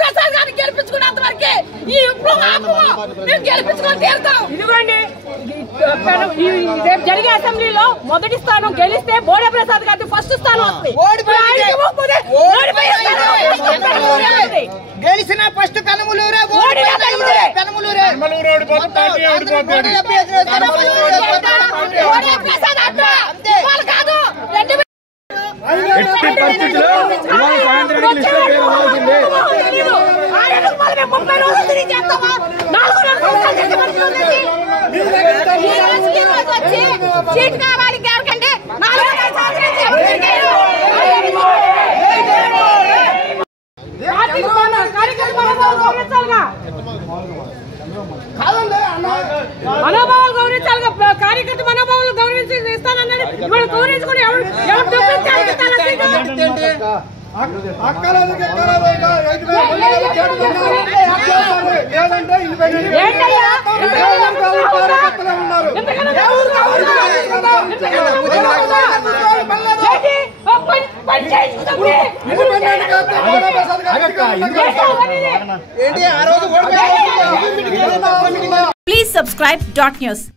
ప్రసాద్ గారిని గెలిపించుకున్నంత వరకే ఈ గెలిపించుకొని తీరుతాం. ఇదిగోండి రేపు జరిగే అసెంబ్లీలో మొదటి స్థానం గెలిస్తే బోడే ప్రసాద్ గారికి ఫస్ట్ స్థానం వస్తుంది. గెలిచిన ఫస్ట్ పెనమలూరే ఎట్టి పరిస్థితుల్లో ఇవాళ సాయంత్రానికి లిస్టులో పేరు అవ్వాల్సిందే. మనోభావాలు గౌరవించాలిగా, కార్యకర్త మనోభావాలు గౌరవించి ఇస్తానన్నాడు. ఇవాళ గౌరవించుకుని Please subscribe .news.